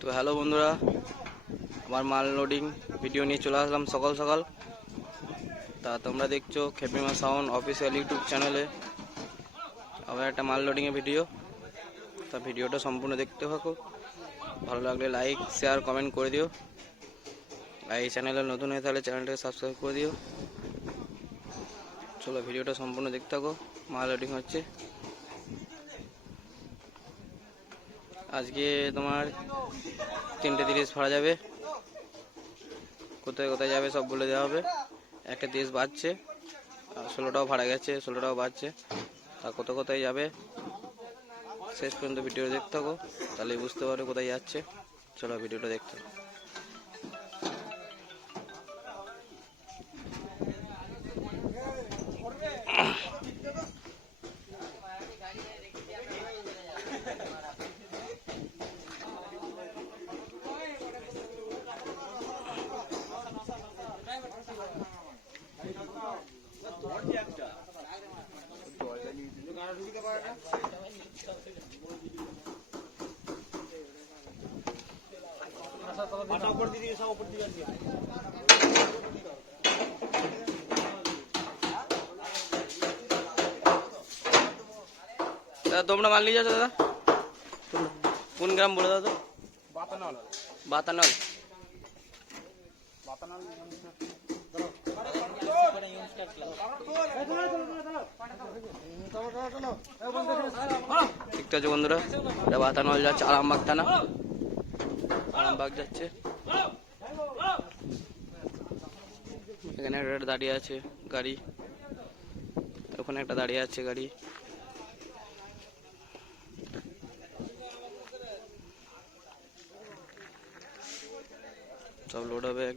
তো হ্যালো বন্ধুরা, আমার মাল লোডিং ভিডিও নিয়ে চলে আসলাম সকাল সকাল। তা তোমরা দেখছ খেপিমা সাউন্ড অফিসিয়াল ইউটিউব চ্যানেলে আবার একটা মাল লোডিংয়ের ভিডিও তা ভিডিওটা সম্পূর্ণ দেখতে থাকো। ভালো লাগলে লাইক শেয়ার কমেন্ট করে দিও। আর এই চ্যানেলে নতুন হয়ে তাহলে চ্যানেলটাকে সাবস্ক্রাইব করে দিও। চলো ভিডিওটা সম্পূর্ণ দেখতে থাকো। মাল লোডিং হচ্ছে। আজকে তোমার তিনটে তিরিশ ভাড়া যাবে। কোথায় কোথায় যাবে সব বলে দেওয়া হবে। একটা তিরিশ বাড়ছে ষোলোটাও ভাড়া গেছে, ষোলোটাও বাড়ছে তা কত কোথায় যাবে, শেষ পর্যন্ত ভিডিও দেখতে থাকো, তাহলে বুঝতে পারো কোথায় যাচ্ছে। চলো ভিডিওটা দেখতে থাকো। দাদা তোমরা মাল নিয়ে যাচ্ছ দাদা তোমরা কোন গ্রাম বলে দাদা বাতানল বাতানল বাতানল দেখতে আছে বন্ধুরা, এটা বাতানল যাচ্ছে, আরামবাগ থানা। আরামবাগ যাচ্ছে। এখানে একটা দাঁড়িয়ে আছে গাড়ি। ওখানে একটা দাঁড়িয়ে আছে গাড়ি। সব লোড হবে এক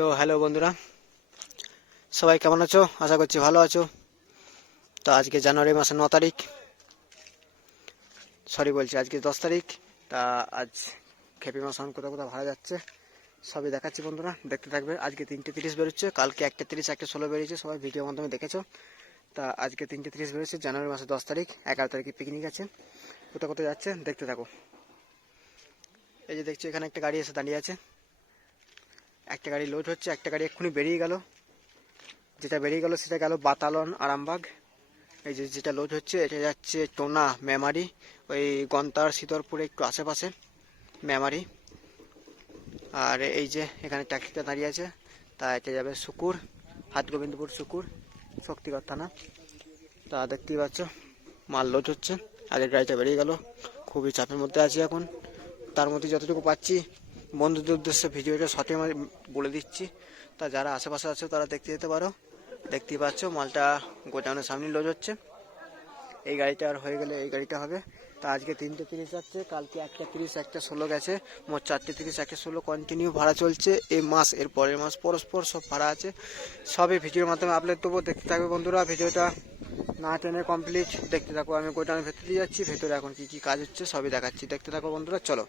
তো হ্যালো বন্ধুরা, সবাই কেমন আছো? আশা করছি ভালো আছো। তো আজকে জানুয়ারি মাসের ন তারিখ। সরি বলছি, আজকে দশ তারিখ। তা আজ খেপি মাস কোথাও কোথাও ভাড়া যাচ্ছে, সবই দেখাচ্ছি বন্ধুরা, দেখতে থাকবে। আজকে তিনটে তিরিশ বেরোচ্ছে, কালকে একটা তিরিশ, একটা ষোলো বেরিয়েছে, সবাই ভিডিওর মাধ্যমে দেখেছ। তা আজকে তিনটে তিরিশ বেরোচ্ছে, জানুয়ারি মাসের দশ তারিখ, এগারো তারিখে পিকনিক আছে। কোথাও কোথাও যাচ্ছে, দেখতে থাকো। এই যে দেখছ, এখানে একটা গাড়ি এসে দাঁড়িয়ে আছে। একটা গাড়ি লোড হচ্ছে, একটা গাড়ি এক্ষুনি বেরিয়ে গেল। যেটা বেরিয়ে গেল সেটা গেল বাতালন আরামবাগ। এই যে যেটা লোড হচ্ছে, এটা যাচ্ছে টোনা মেমারি, ওই গন্তার শীতলপুর একটু আশেপাশে মেমারি। আর এই যে এখানে ট্যাক্সিটা দাঁড়িয়ে আছে, তা এটা যাবে সুকুর হাটগোবিন্দপুর সুকুর শক্তিগড় থানা। তা দেখতেই পাচ্ছ, মাল লোড হচ্ছে, আগের গাড়িটা বেরিয়ে গেল, খুবই চাপের মধ্যে আছি এখন। তার মধ্যে যতটুকু পাচ্ছি বন্ধুদের উদ্দেশ্যে ভিডিওটা শর্টে বলে দিচ্ছি। তা যারা আশেপাশে আছে, তারা দেখতে যেতে পারো। দেখতেই পাচ্ছ মালটা গোডাউনের সামনে লোড হচ্ছে। এই গাড়িটা আর হয়ে গেলে এই গাড়িটা হবে। তা আজকে তিনটে তিরিশ যাচ্ছে, কালকে একটা তিরিশ, একটা ষোলো গেছে। মোট চারটে তিরিশ, একটা ষোলো কন্টিনিউ ভাড়া চলছে এই মাস, এর পরের মাস পরস্পর সব ভাড়া আছে। সবই ভিডিওর মাধ্যমে আপলোড দেবো দেখতে থাকবে বন্ধুরা ভিডিওটা। না টেনে কমপ্লিট দেখতে থাকো, আমি গোডাউনের ভেতরে যাচ্ছি। ভেতরে এখন কি কি কাজ হচ্ছে, সবই দেখাচ্ছি। দেখতে থাকো বন্ধুরা, চলো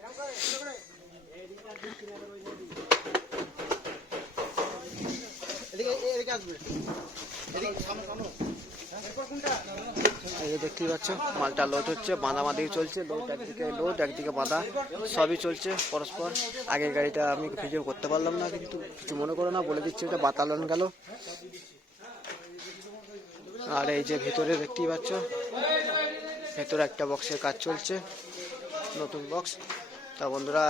এই যে দেখতেই পাচ্ছ, মালটা লোড হচ্ছে বাঁধা দিয়ে চলছে লোড একদিকে লোড একদিকে বাঁধা, সবই চলছে পরস্পর। আগের গাড়িটা আমি ভিডিও করতে পারলাম না, কিন্তু কিছু মনে করো না, বলে দিচ্ছি, এটা বাতালন গেল। আর এই যে ভেতরে দেখতেই পাচ্ছ, ভেতরে একটা বক্সের কাজ চলছে, নতুন বক্স তা বন্ধুরা,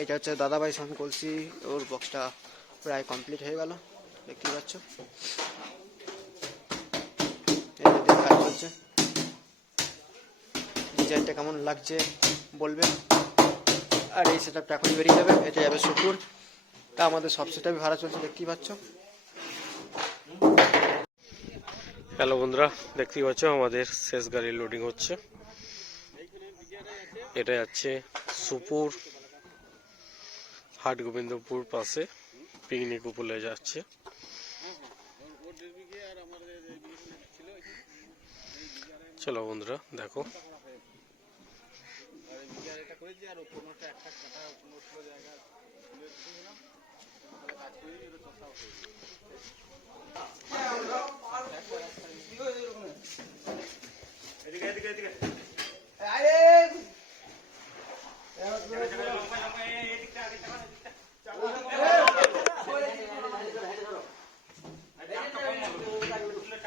এটা হচ্ছে দাদাভাই সাউন্ড কলসি ওর বক্সটা প্রায় কমপ্লিট হয়ে গেল। দেখতেই পাচ্ছ? ডিজাইনটা কেমন লাগছে বলবে? আর এই সেট আপটা এখনই বেরিয়ে যাবে, এটা যাবে শুকুর। তা আমাদের সব সেট ভাড়া চলছে, দেখতেই পাচ্ছ? হ্যালো বন্ধুরা, দেখতেই পাচ্ছ আমাদের শেষ গাড়ি লোডিং হচ্ছে। এটা যাচ্ছে সুপুর হাট গোবিন্দপুর পাশে, পিকনিক উপলে যাচ্ছে। চলো বন্ধুরা দেখো।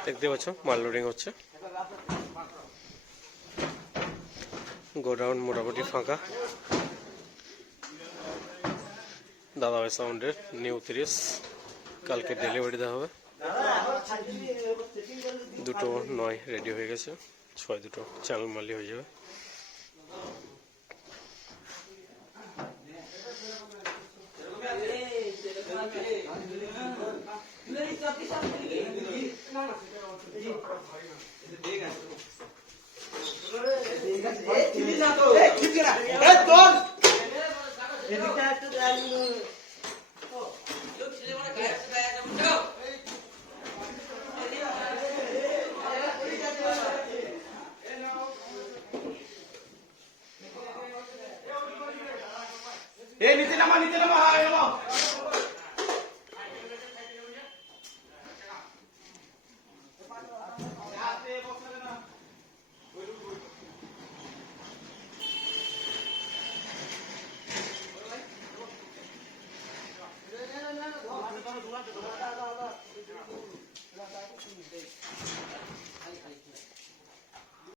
দেখতে পাচ্ছ মাল লোডিং হচ্ছে। গোডাউন মোটামুটি ফাঁকা। দাদা দাদাভাই সাউন্ডের নিউ তিরিশ। কালকে ডেলিভারি দেওয়া হবে। দুটো নয় রেডি হয়ে গেছে। ছয় দুটো চ্যানেল মালি হয়ে যাবে। এ নিচে নামা নিচে নামা হায় নামা